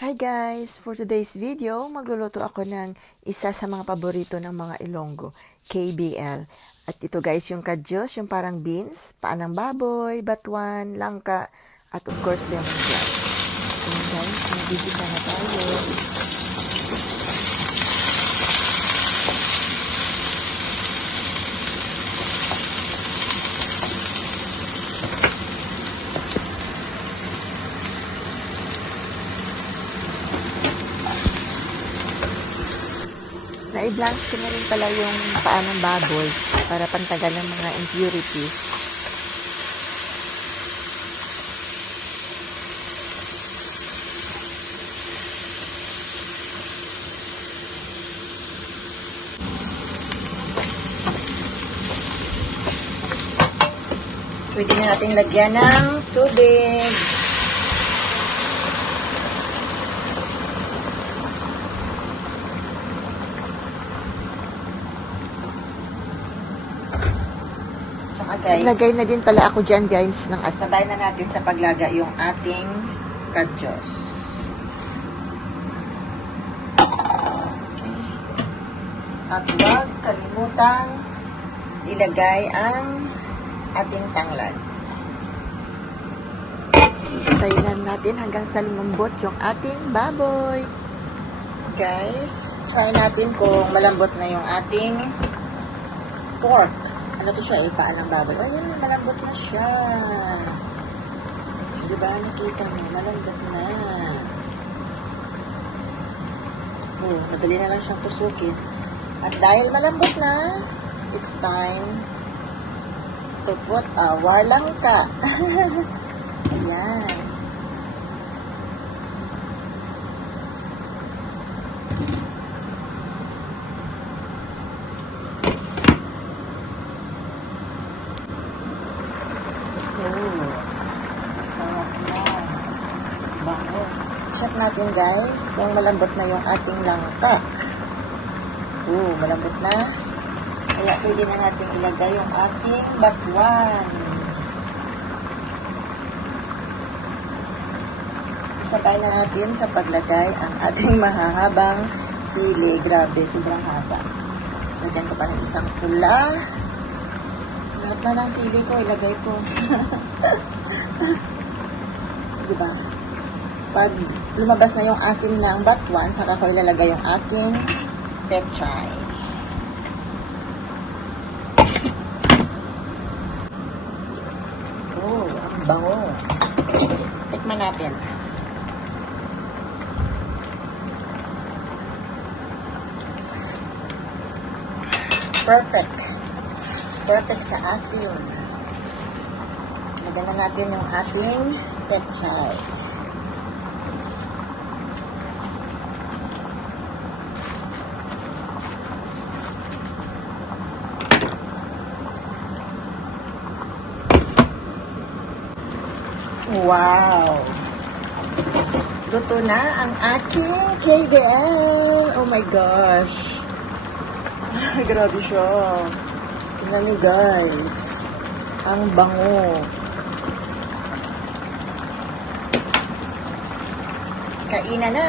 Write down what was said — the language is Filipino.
Hi guys! For today's video, magluluto ako ng isa sa mga paborito ng mga Ilonggo, KBL. At ito guys, yung kadyos, yung parang beans, paan ng baboy, batuan, langka, at of course lemongrass. Ayan guys, nagigisa na tayo. Na-blanch ko na rin pala yung paa ng baboy para pantagal ng mga impurities. Pwede na natin lagyan ng tubig. Guys, naglagay na din pala ako dyan guys ng asabay na natin sa paglaga yung ating kadyos. Okay. At huwag kalimutang ilagay ang ating tanglad. Tayin lang natin hanggang sa lumambot yung ating baboy. Guys, try natin kung malambot na yung ating pork. Ano to siya, paan ng baboy. Ayan, malambot na siya. Diba, nakita mo, malambot na. Oh, madali na lang siyang tusukin. At dahil malambot na, it's time to put our langka. Ayan. Sarap na. Bango. Check natin guys kung malambot na yung ating langka. Malambot na. Kaya pwede na natin ilagay yung ating batuan. Isabay na natin sa paglagay ang ating mahahabang sili. Grabe, sobrang haba. Lagyan ko pa ng isang pula. Lahat na ng sili ko, ilagay ko. Diba? Pag lumabas na yung asim ng batuan, saka ko ilalagay yung aking pechay. Ang bango. Tikman natin. Perfect. Perfect sa asim. Lagyan na natin yung ating pechay. Wow! Luto na ang aking KBL. Oh my gosh! Grabe siya. Tingnan nyo guys. Ang bango. Kainan na!